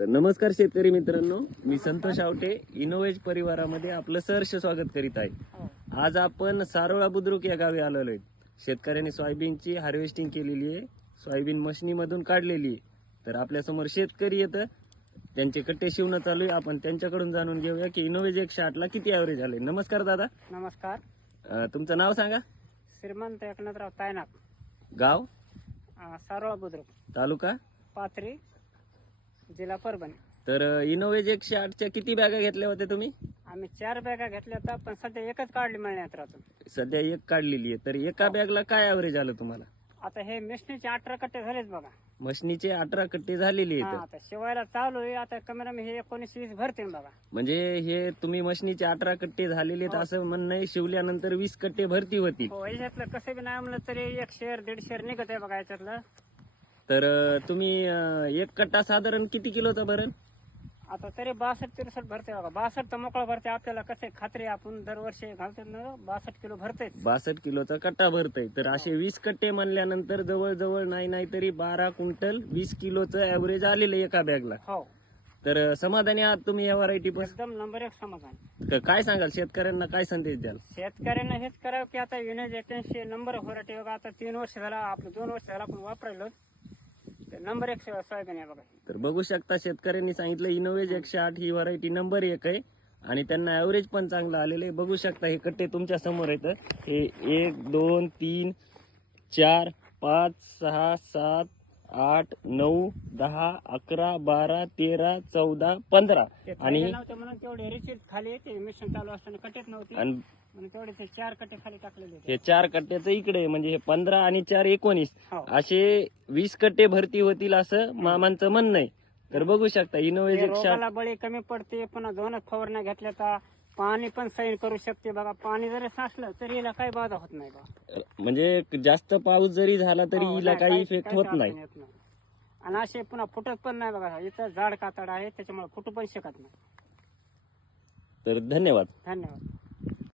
तर नमस्कार शेतकरी मित्रांनो, मी संतोष आवटे इनोवेज परिवारामध्ये आपलं सहर्ष स्वागत करीत आहे. आज आपण सारोळा बुद्रुक या गावी आलेलो आहे. शेतकऱ्यांनी सोयाबीनची हार्वेस्टिंग केलेली आहे, सोयाबीन मशीनीमधून काढलेली आहे. तर आपल्या समोर शेतकरी येतं, त्यांचे कट्टे शिवणं चालू आहे. आपण त्यांच्याकडून जाणून घेऊया की इनोवेज 108 ला किती ॲव्हरेज आले. नमस्कार दादा. नमस्कार. तुमचं नाव सांगा. श्रीमंत एकनाथराव तायनाक, गाव, सारोळा बुद्रुक, तालुका, पाथरी, जिल्हा परभणी. तर इनोवेज 108च्या किती बॅगा घेतल्या होत्या तुम्ही? आम्ही 4 बॅगा घेतल्या होत्या, पण सध्या एकच काढली मिळण्यात राहतो. सध्या एक काढलेली आहे. तर एका बॅगला काय ॲव्हरेज आलं तुम्हाला? आता हे मिशनीचे 18 कट्टे झालेच बघा. मशनीचे 18 कट्टे झालेले हा, आहेत. आता शिवायला चालू आहे. आता कमी कमी हे 19-20 भरते बघा. म्हणजे हे तुम्ही मशनीचे 18 कट्टे झालेले आहेत असं म्हणणं आहे. शिवल्यानंतर 20 कट्टे भरती होती. हो, याच्यातलं कसं बी नाही म्हणलं तरी 1 शेर 1.5 शेर निघत आहे बघा याच्यातलं. तर तुम्ही एक कट्टा साधारण किती किलोचा भरण? आता तरी 62-63 भरते बघा. 62 तर मोकळा भरते. आपल्याला कसं खात्री आपण दरवर्षी घालतो ना, 62 किलो भरते. 62 किलोचा कट्टा भरतय. तर असे 20 कट्टे म्हणल्यानंतर जवळजवळ नाही तरी 12 क्विंटल 20 किलोचं ऍव्हरेज आलेलं एका बॅगला. हो, तर समाधानी आहात तुम्ही या व्हरायटी पासून? एकदम नंबर 1 समाधान. तर काय सांगाल शेतकऱ्यांना, काय संदेश द्याल? शेतकऱ्यांना हेच करावं की आता इनोवेज 81 नंबर व्हरायटी बघा. आता 3 वर्ष झाला, आपलं 2 वर्ष झाला आपण वापरायलो. नंबर 1 सोयाबीन आहे बघा. तर बघू शकता शेतकऱ्यांनी सांगितलं इनोवेज 108 ही व्हरायटी नंबर 1 आहे आणि त्यांना ऍव्हरेज पण चांगलं आलेलं आहे. बघू शकता हे कट्टे तुमच्या समोर आहेत. हे 1 2 3 4 5 6 7 8 9 10 11 12 13 14 15 आणि नव्हते म्हणून तेवढे रिचित खाली येते. मिशन चालू असताना कटेच नव्हते म्हणून तेवढे ते 4 कटे खाली टाकलेले होते. हे 4 कट्ट्याचं इकडे आहे. म्हणजे हे 15 आणि 4 19 हो. असे 20 कट्टे भरती होतील असं मामांचं म्हणणं आहे. तर बघू शकता इनोवेज हे रोगाला बळी कमी पडते. पुन्हा 2 फवारण्या घेतल्या तर पाणी पण सैन करू शकते बघा. पाणी जरी साचलं तरी याला काही बाधा होत नाही बघा. म्हणजे जास्त पाऊस जरी झाला तरी हो, हिला काही इफेक्ट काहीच होत अडचण नाही. येत नाही. आणि असे पुन्हा फुटत पण नाही बघा. इथं झाड कातड आहे त्याच्यामुळे फुटू पण शकत नाही. तर धन्यवाद. धन्यवाद.